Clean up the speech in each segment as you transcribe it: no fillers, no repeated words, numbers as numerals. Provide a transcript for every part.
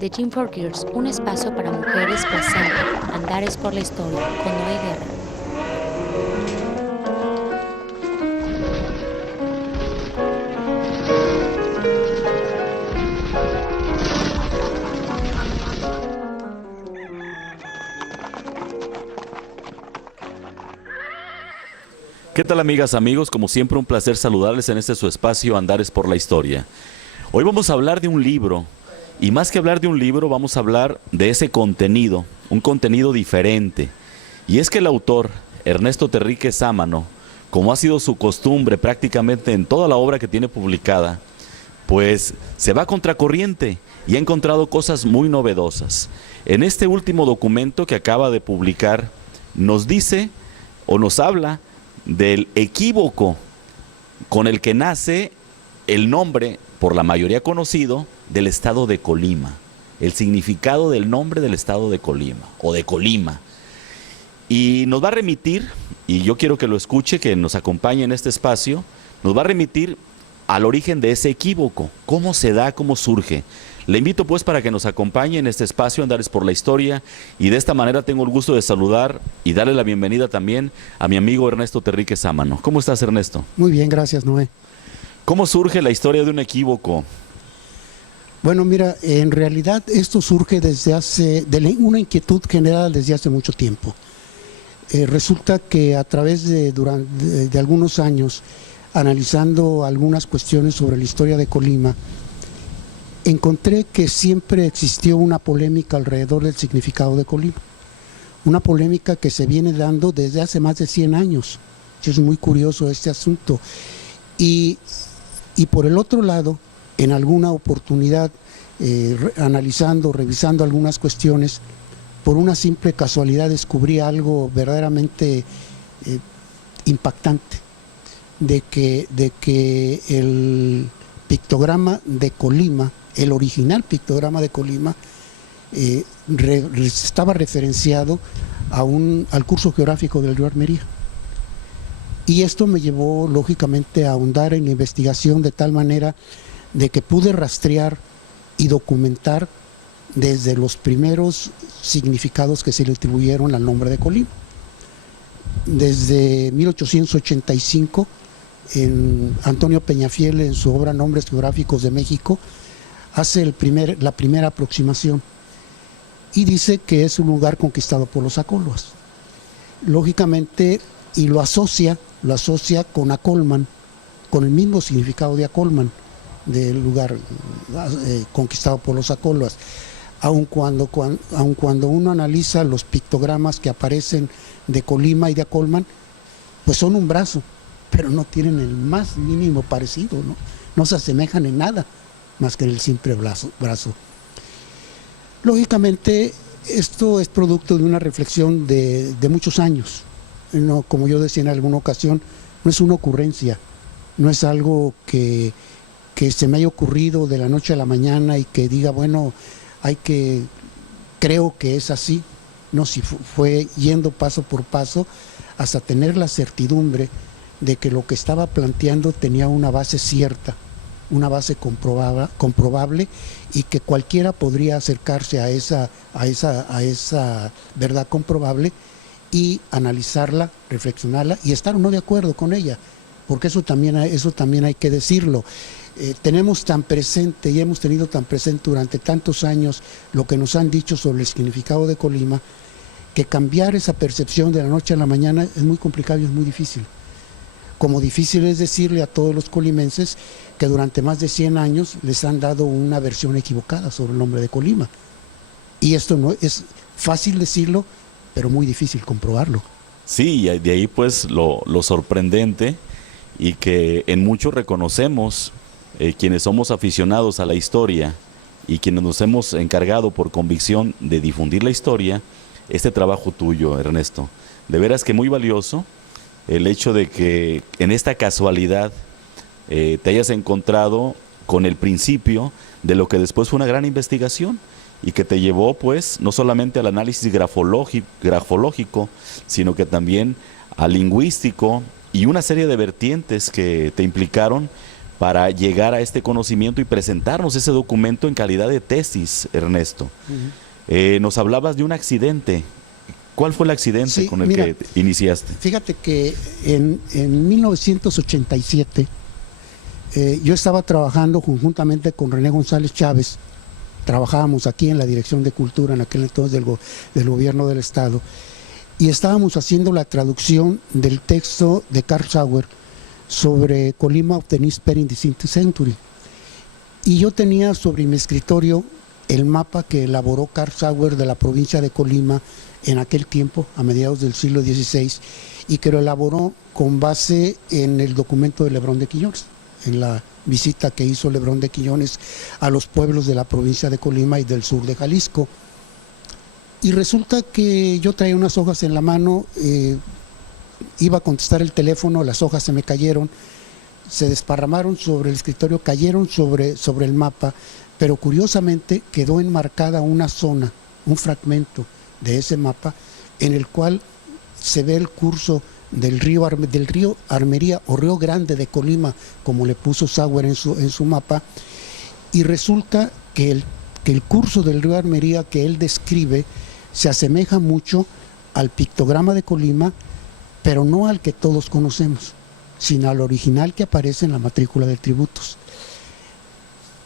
The Gym for Girls, un espacio para mujeres presenta Andares por la Historia con Noé Guerra. ¿Qué tal, amigas, amigos? Como siempre, un placer saludarles en este su espacio Andares por la Historia. Hoy vamos a hablar de un libro, y más que hablar de un libro, vamos a hablar de ese contenido, un contenido diferente. Y es que el autor, Ernesto Terríquez Sámano, como ha sido su costumbre prácticamente en toda la obra que tiene publicada, pues se va a contracorriente y ha encontrado cosas muy novedosas. En este último documento que acaba de publicar, nos dice o nos habla del equívoco con el que nace el nombre, por la mayoría conocido, del estado de Colima. El significado del nombre del estado de Colima, o de Colima. Y nos va a remitir, y yo quiero que lo escuche, que nos acompañe en este espacio, nos va a remitir al origen de ese equívoco, cómo se da, cómo surge. Le invito pues para que nos acompañe en este espacio Andares por la Historia, y de esta manera tengo el gusto de saludar y darle la bienvenida también a mi amigo Ernesto Terríquez Sámano. ¿Cómo estás, Ernesto? Muy bien, gracias, Noé. ¿Cómo surge la historia de un equívoco? Bueno, mira, en realidad esto surge de una inquietud generada desde hace mucho tiempo. Resulta que a través de algunos años, analizando algunas cuestiones sobre la historia de Colima, encontré que siempre existió una polémica alrededor del significado de Colima. Una polémica que se viene dando desde hace más de 100 años. Es muy curioso este asunto. Y por el otro lado, en alguna oportunidad, analizando, revisando algunas cuestiones, por una simple casualidad descubrí algo verdaderamente impactante, de que el pictograma de Colima, el original pictograma de Colima, estaba referenciado al curso geográfico del río Armería. Y esto me llevó, lógicamente, a ahondar en la investigación de tal manera de que pude rastrear y documentar desde los primeros significados que se le atribuyeron al nombre de Colima. Desde 1885, Antonio Peñafiel, en su obra Nombres Geográficos de México, hace la primera aproximación y dice que es un lugar conquistado por los acóloas. Lógicamente, y lo asocia con Acolman, con el mismo significado de Acolman, del lugar conquistado por los acóloas. Aun cuando uno analiza los pictogramas que aparecen de Colima y de Acolman, pues son un brazo, pero no tienen el más mínimo parecido, no se asemejan en nada más que en el simple brazo. Lógicamente, esto es producto de una reflexión de muchos años. No, como yo decía en alguna ocasión, no es una ocurrencia, no es algo que se me haya ocurrido de la noche a la mañana y que diga, bueno, creo que es así. No, si fue yendo paso por paso hasta tener la certidumbre de que lo que estaba planteando tenía una base cierta, una base comprobable, y que cualquiera podría acercarse a esa verdad comprobable y analizarla, reflexionarla y estar o no de acuerdo con ella, porque eso también hay que decirlo. Tenemos tan presente y hemos tenido tan presente durante tantos años lo que nos han dicho sobre el significado de Colima, que cambiar esa percepción de la noche a la mañana es muy complicado y es muy difícil. Como difícil es decirle a todos los colimenses que durante más de 100 años les han dado una versión equivocada sobre el nombre de Colima. Y esto no es fácil decirlo, pero muy difícil comprobarlo. Sí, y de ahí pues lo sorprendente, y que en mucho reconocemos quienes somos aficionados a la historia y quienes nos hemos encargado por convicción de difundir la historia, este trabajo tuyo, Ernesto. De veras que muy valioso el hecho de que en esta casualidad te hayas encontrado con el principio de lo que después fue una gran investigación, y que te llevó pues no solamente al análisis grafológico, sino que también al lingüístico, y una serie de vertientes que te implicaron para llegar a este conocimiento y presentarnos ese documento en calidad de tesis, Ernesto. Nos hablabas de un accidente. ¿Cuál fue el accidente con el que iniciaste? Fíjate que en 1987 yo estaba trabajando conjuntamente con René González Chávez. Trabajábamos aquí en la Dirección de Cultura en aquel entonces del gobierno del estado, y estábamos haciendo la traducción del texto de Carl Sauer sobre Colima of the New Spain in the 19th Century. Y yo tenía sobre mi escritorio el mapa que elaboró Carl Sauer de la provincia de Colima en aquel tiempo, a mediados del siglo XVI, y que lo elaboró con base en el documento de Lebrón de Quiñones, en la visita que hizo Lebrón de Quiñones a los pueblos de la provincia de Colima y del sur de Jalisco. Y resulta que yo traía unas hojas en la mano, iba a contestar el teléfono, las hojas se me cayeron, se desparramaron sobre el escritorio, cayeron sobre el mapa, pero curiosamente quedó enmarcada una zona, un fragmento de ese mapa en el cual se ve el curso del río Armería o Río Grande de Colima, como le puso Sauer en su mapa, y resulta que el curso del río Armería que él describe se asemeja mucho al pictograma de Colima, pero no al que todos conocemos, sino al original que aparece en la matrícula de tributos.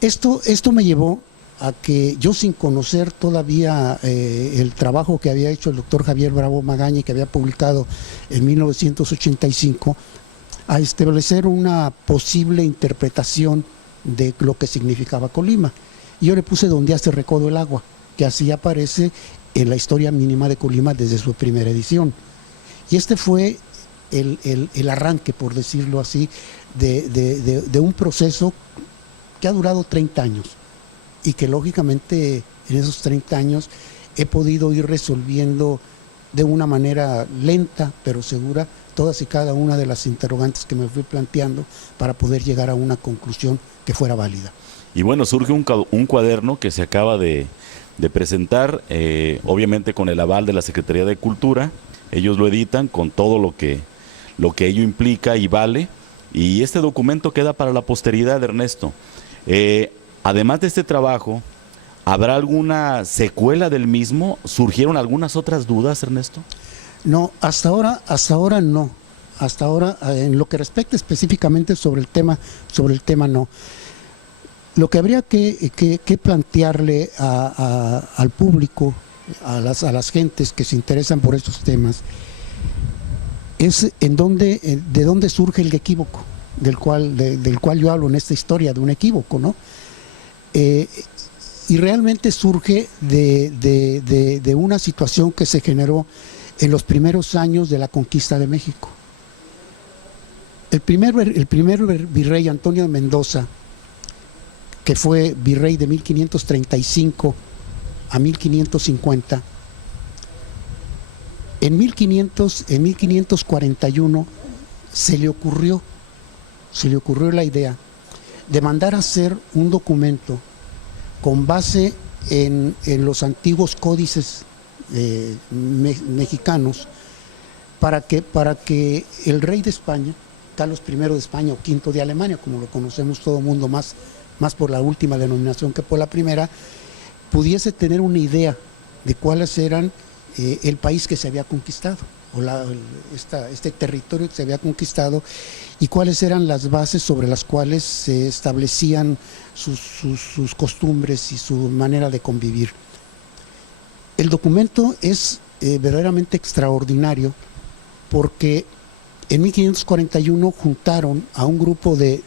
Esto me llevó a que yo, sin conocer todavía el trabajo que había hecho el doctor Javier Bravo Magaña y que había publicado en 1985, a establecer una posible interpretación de lo que significaba Colima. Y yo le puse "donde hace recodo el agua", que así aparece en la Historia Mínima de Colima desde su primera edición. Y este fue el arranque, por decirlo así, de un proceso que ha durado 30 años y que lógicamente en esos 30 años he podido ir resolviendo de una manera lenta pero segura todas y cada una de las interrogantes que me fui planteando para poder llegar a una conclusión que fuera válida. Y bueno, surge un cuaderno que se acaba de presentar, obviamente con el aval de la Secretaría de Cultura. Ellos lo editan con todo lo que ello implica y vale, y este documento queda para la posteridad, Ernesto. Además de este trabajo, ¿habrá alguna secuela del mismo? ¿Surgieron algunas otras dudas, Ernesto? No, hasta ahora no. Hasta ahora, en lo que respecta específicamente sobre el tema no. Lo que habría que plantearle al público, a las gentes que se interesan por estos temas, es de dónde surge el equívoco, del cual yo hablo en esta historia, de un equívoco, ¿no? Y realmente surge de una situación que se generó en los primeros años de la conquista de México. El primer virrey, Antonio de Mendoza, que fue virrey de 1535 a 1550, en 1541 se le ocurrió la idea de mandar a hacer un documento con base en los antiguos códices mexicanos para que el rey de España, Carlos I de España o V de Alemania, como lo conocemos todo el mundo, más por la última denominación que por la primera, pudiese tener una idea de cuáles eran el país que se había conquistado, o este territorio que se había conquistado, y cuáles eran las bases sobre las cuales se establecían sus costumbres y su manera de convivir. El documento es verdaderamente extraordinario porque en 1541 juntaron a un grupo de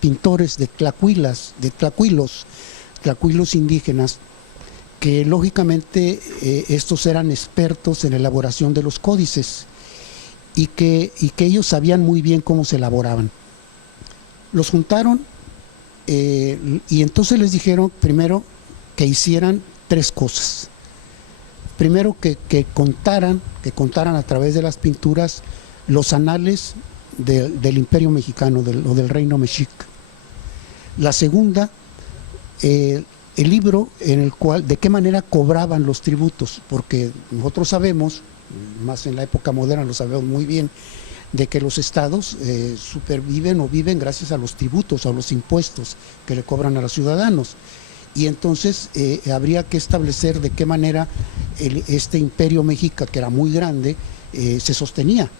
pintores, de tlacuilos indígenas, que lógicamente estos eran expertos en elaboración de los códices y que ellos sabían muy bien cómo se elaboraban. Los juntaron y entonces les dijeron primero que hicieran 3 cosas. Primero, que contaran a través de las pinturas los anales del Imperio Mexicano o del Reino Mexica. La segunda, el libro en el cual, de qué manera cobraban los tributos, porque nosotros sabemos, más en la época moderna lo sabemos muy bien, de que los estados superviven o viven gracias a los tributos, a los impuestos que le cobran a los ciudadanos. Y entonces habría que establecer de qué manera este imperio mexica, que era muy grande, se sostenía.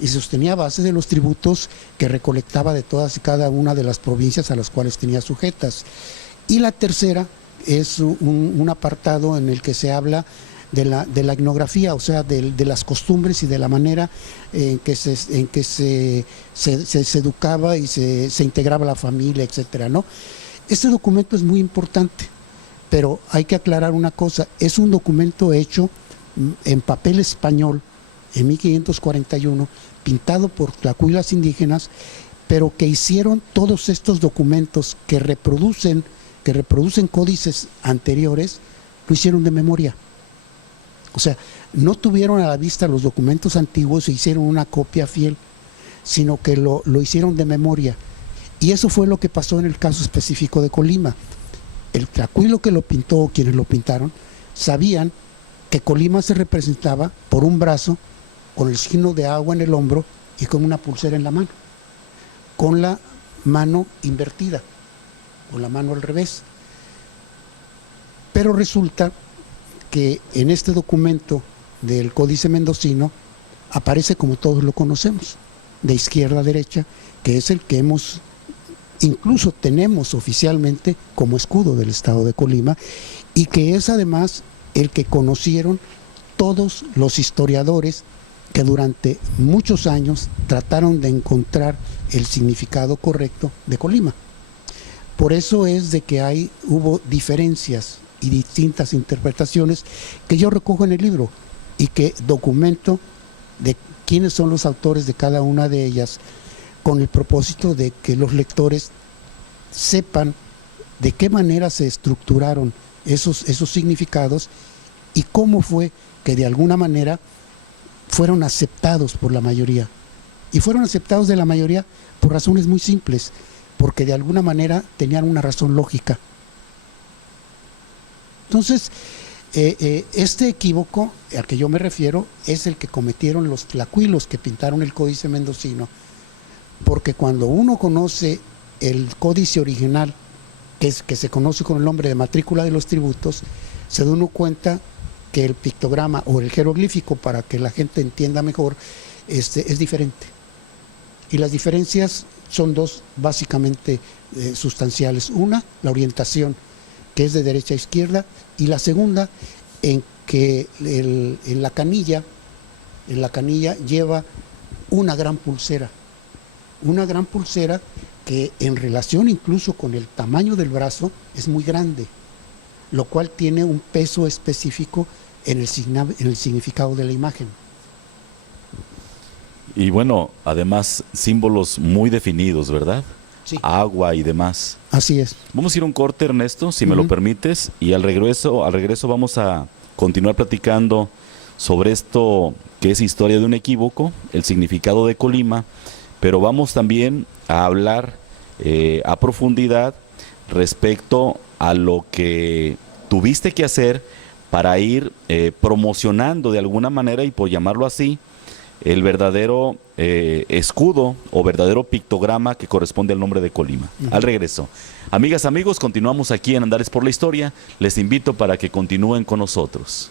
Y se sostenía a base de los tributos que recolectaba de todas y cada una de las provincias a las cuales tenía sujetas. Y la tercera es un apartado en el que se habla de la etnografía, o sea, de las costumbres y de la manera en que se educaba y se integraba la familia, etcétera, ¿no? Este documento es muy importante, pero hay que aclarar una cosa: es un documento hecho en papel español en 1541, pintado por tlacuilas indígenas, pero que hicieron todos estos documentos que reproducen códices anteriores, lo hicieron de memoria. O sea, no tuvieron a la vista los documentos antiguos e hicieron una copia fiel, sino que lo hicieron de memoria. Y eso fue lo que pasó en el caso específico de Colima. El tlacuilo que lo pintó, o quienes lo pintaron, sabían que Colima se representaba por un brazo con el signo de agua en el hombro y con una pulsera en la mano, con la mano invertida, con la mano al revés. Pero resulta que en este documento del Códice Mendocino aparece como todos lo conocemos, de izquierda a derecha, que es el que incluso tenemos oficialmente como escudo del estado de Colima, y que es además el que conocieron todos los historiadores que durante muchos años trataron de encontrar el significado correcto de Colima. Por eso es de que hubo diferencias y distintas interpretaciones que yo recojo en el libro y que documento de quiénes son los autores de cada una de ellas, con el propósito de que los lectores sepan de qué manera se estructuraron esos significados y cómo fue que de alguna manera fueron aceptados por la mayoría. Y fueron aceptados de la mayoría por razones muy simples, porque de alguna manera tenían una razón lógica. Entonces, este equívoco al que yo me refiero es el que cometieron los tlacuilos que pintaron el Códice Mendocino, porque cuando uno conoce el códice original, que se conoce con el nombre de Matrícula de los Tributos, se da uno cuenta que el pictograma o el jeroglífico, para que la gente entienda mejor, es diferente. Y las diferencias son dos básicamente sustanciales. Una, la orientación, que es de derecha a izquierda, y la segunda, en que en la canilla lleva una gran pulsera que en relación incluso con el tamaño del brazo es muy grande, lo cual tiene un peso específico en el significado de la imagen. Y bueno, además símbolos muy definidos, ¿verdad? Sí. Agua y demás. Así es. Vamos a ir a un corte, Ernesto, si me lo permites, y al regreso vamos a continuar platicando sobre esto que es historia de un equívoco, el significado de Colima, pero vamos también a hablar a profundidad respecto a lo que tuviste que hacer para ir promocionando de alguna manera, y por llamarlo así, el verdadero escudo o verdadero pictograma que corresponde al nombre de Colima. Al regreso. Amigas, amigos, continuamos aquí en Andares por la Historia. Les invito para que continúen con nosotros.